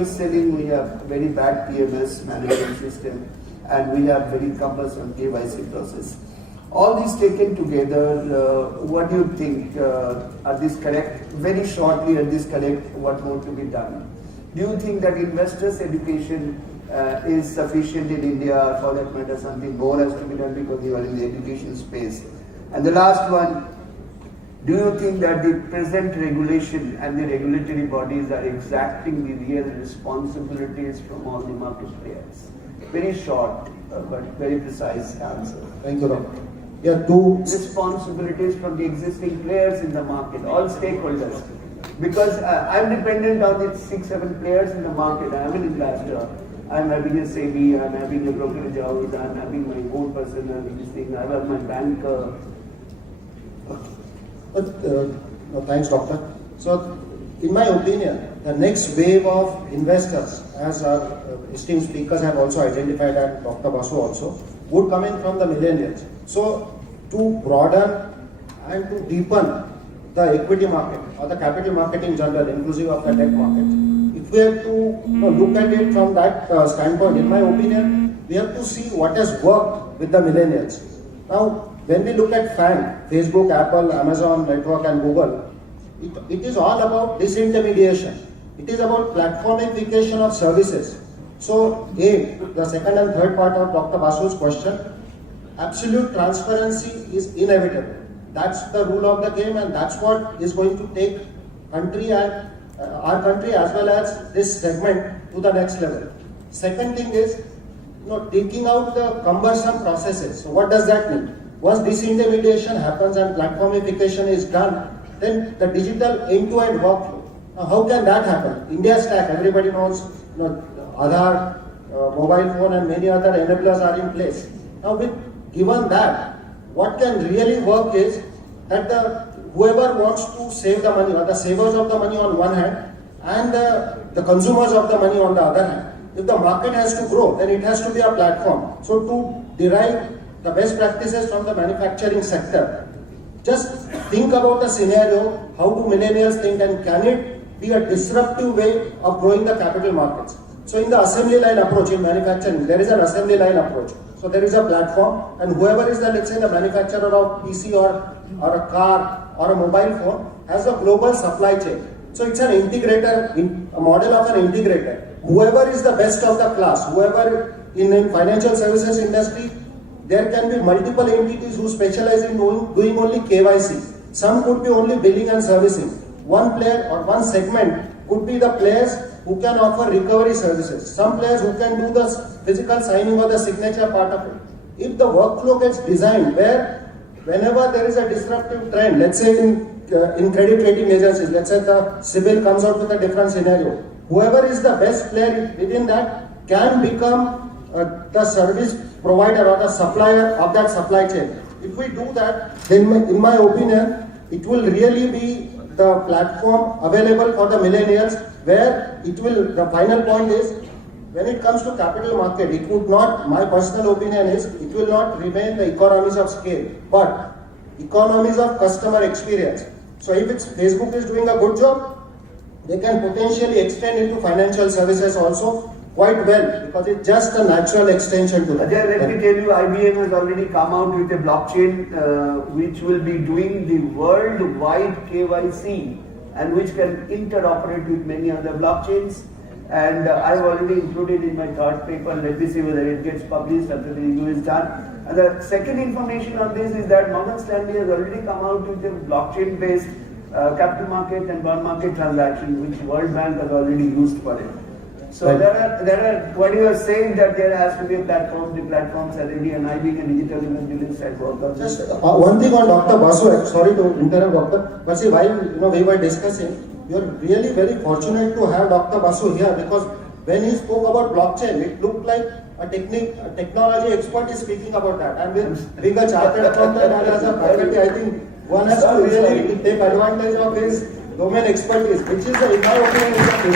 mis-selling, we have very bad PMS management system, and we have very cumbersome KYC process. All these taken together, what do you think? Are these correct? Very shortly, are these correct? What more to be done? Do you think that investors' education is sufficient in India? For that matter, something more has to be done because you are in the education space. And the last one, do you think that the present regulation and the regulatory bodies are exacting the real responsibilities from all the market players? Very short, but very precise answer. Thank you, Doctor. Yeah, two responsibilities from the existing players in the market, all stakeholders. Because I'm dependent on the 6-7 players in the market. I'm an investor. I'm having a SEBI, I'm having a brokerage house, I'm having my own personal thing, I have my banker. Thanks, Doctor. So, in my opinion, the next wave of investors, as our esteemed speakers have also identified, and Dr. Basu also, would come in from the millennials. So, to broaden and to deepen the equity market or the capital market in general, inclusive of the debt market, if we have to look at it from that standpoint, in my opinion, we have to see what has worked with the millennials. Now, when we look at FANG, Facebook, Apple, Amazon, Network and Google, it is all about disintermediation. It is about platformification of services. So, the second and third part of Dr. Basu's question, absolute transparency is inevitable. That's the rule of the game, and that's what is going to take country and our country as well as this segment to the next level. Second thing is, taking out the cumbersome processes. So what does that mean? Once disintermediation happens and platformification is done, then the digital end-to-end workflow. Now, how can that happen? India stack, everybody knows, Aadhaar, mobile phone and many other enablers are in place. Now, given that, what can really work is that whoever wants to save the money, or the savers of the money on one hand, and the consumers of the money on the other hand. If the market has to grow, then it has to be a platform. So to derive the best practices from the manufacturing sector, just think about the scenario, how do millennials think, and can it be a disruptive way of growing the capital markets? So in the assembly line approach in manufacturing, there is an assembly line approach. So there is a platform, and whoever is the, let's say, the manufacturer of PC or a car or a mobile phone has a global supply chain. So it's an integrator, a model of an integrator. Whoever is the best of the class, whoever in financial services industry, there can be multiple entities who specialize in doing only KYC. Some could be only billing and servicing. One player or one segment could be the players who can offer recovery services. Some players who can do the physical signing or the signature part of it. If the workflow gets designed where whenever there is a disruptive trend, let's say in credit rating agencies, let's say the CIBIL comes out with a different scenario, whoever is the best player within that can become the service provider or the supplier of that supply chain. If we do that, then in my opinion, it will really be the platform available for the millennials, where it will, the final point is, when it comes to capital market, it would not, my personal opinion is, it will not remain the economies of scale, but economies of customer experience. So if Facebook is doing a good job, they can potentially extend into financial services also quite well, because it's just a natural extension to that. Ajay, let me tell you, IBM has already come out with a blockchain which will be doing the worldwide KYC and which can interoperate with many other blockchains. And I've already included in my third paper. Let me see whether it gets published after the review is done. And the second information on this is that Morgan Stanley has already come out with a blockchain-based capital market and bond market transaction, which World Bank has already used for it. So right. there are what you are saying, that there has to be a platform. The platforms are ready, and I being a digital evangelist at work. Just one thing on Dr. Basu. Sorry to interrupt, Doctor. But see, while we were discussing, you are really very fortunate to have Dr. Basu here, because when he spoke about blockchain, it looked like a technology expert is speaking about that. And with being a chartered accountant and as a faculty, I think one has to really take advantage of his domain expertise, which is, in my opinion, is a